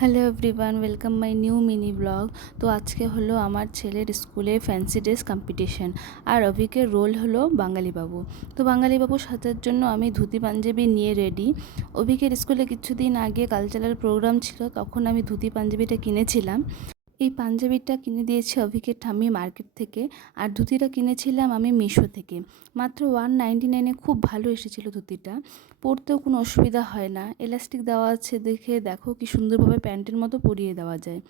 Hello everyone, welcome my new mini blog. তো আজকে হলো আমার ছেলের স্কুলে ফ্যান্সি ড্রেস কম্পিটিশন, আর অভিকের রোল হলো বাঙালি বাবু। তো বাঙালি বাবু সাজার জন্য আমি ধুতি পাঞ্জাবি নিয়ে রেডি। অভিকের স্কুলে কিছুদিন আগে কালচারাল প্রোগ্রাম ছিল, তখন আমি ধুতি পাঞ্জাবিটা কিনেছিলাম। এই পাঞ্জাবিটা কিনে দিয়েছে অভিকের ঠাম্মি মার্কেট থেকে, আর ধুতিটা কিনেছিলাম আমি মিশো থেকে। মাত্র 199-এ খুব ভালো এসেছিল ধুতিটা, পরতেও কোনো অসুবিধা হয় না। এলাস্টিক দেওয়া আছে দেখে দেখো কি সুন্দরভাবে প্যান্টের মতো পরিয়ে দেওয়া যায়।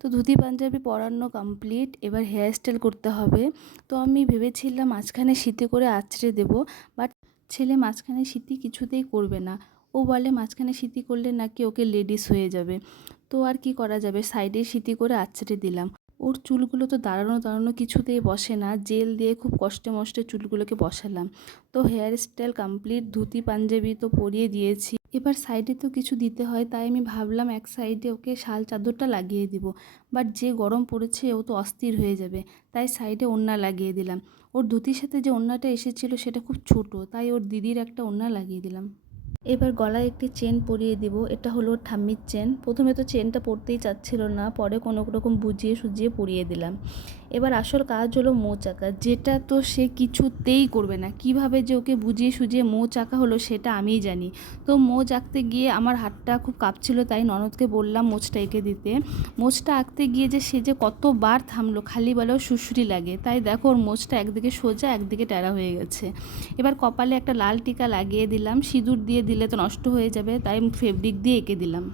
তো ধুতি পাঞ্জাবি পরানো কমপ্লিট, এবার হেয়ার স্টাইল করতে হবে। তো আমি ভেবেছিলাম মাঝখানে সিঁথি করে আঁচড়ে দেবো, বাট ছেলে মাঝখানে সিঁথি কিছুতেই করবে না। ও বলে মাঝখানে সিঁথি করলে নাকি ওকে লেডিস হয়ে যাবে। তো আর কি করা যাবে, সাইডে সিঁথি করে আঁচড়ে দিলাম। ওর চুলগুলো তো দাঁড়ানো দাঁড়ানো কিছুতেই বসে না, জেল দিয়ে খুব কষ্টে মষ্টে চুলগুলোকে বসালাম। তো hair style complete, dhoti panjabi তো পরিয়ে দিয়েছি। এবার সাইডে তো কিছু দিতে হয়, তাই আমি ভাবলাম এক সাইডে ওকে শাল চাদরটা লাগিয়ে দিব। বাট যে গরম পড়েছে ও তো অস্থির হয়ে যাবে, তাই সাইডে ওড়না লাগিয়ে দিলাম। ওর ধুতির সাথে যে ওড়নাটা এসেছিলো সেটা খুব ছোট, তাই ওর দিদির একটা ওড়না লাগিয়ে দিলাম। এবার গলায় একটি চেন পরিয়ে দিব, এটা হলো ওর ঠাম্মির চেন। প্রথমে তো চেনটা পরতেই চাচ্ছিল না, পরে কোনো রকম বুঝিয়ে সুজিয়ে পরিয়ে দিলাম। এবার আসল কাজ হলো মোচ আঁকা, যেটা তো সে কিছুতেই করবে না। কিভাবে যে ওকে বুঝিয়ে সুজিয়ে মোচ আঁকা হলো সেটা আমিই জানি। তো মোচ আঁকতে গিয়ে আমার হাতটা খুব কাঁপছিল, তাই ননদকে বললাম মোচটা এঁকে দিতে। মোচটা আঁকতে গিয়ে যে সে যে কতবার থামলো, খালি বলেও সুড়সুড়ি লাগে। তাই দেখো ওর মোচটা একদিকে সোজা একদিকে টেরা হয়ে গেছে। এবার কপালে একটা লাল টিকা লাগিয়ে দিলাম, সিঁদুর দিয়ে দিলে তো নষ্ট হয়ে যাবে, তাই ফেব্রিক দিয়ে এঁকে দিলাম।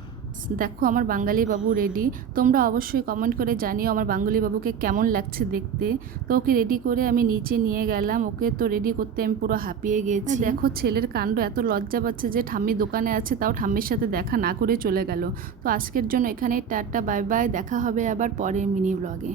দেখো আমার বাঙালি বাবু রেডি। তোমরা অবশ্যই কমেন্ট করে জানিও আমার বাঙালি বাবুকে কেমন লাগছে দেখতে। তো ওকে রেডি করে আমি নিচে নিয়ে গেলাম। ওকে তো রেডি করতে আমি পুরো হাঁপিয়ে গিয়েছি। দেখো ছেলের কাণ্ড, এত লজ্জা পাচ্ছে যে ঠাম্মি দোকানে আছে, তাও ঠাম্মির সাথে দেখা না করে চলে গেল। তো আজকের জন্য এখানেই টাটা, বাই বাই, দেখা হবে আবার পরের মিনি ব্লগে।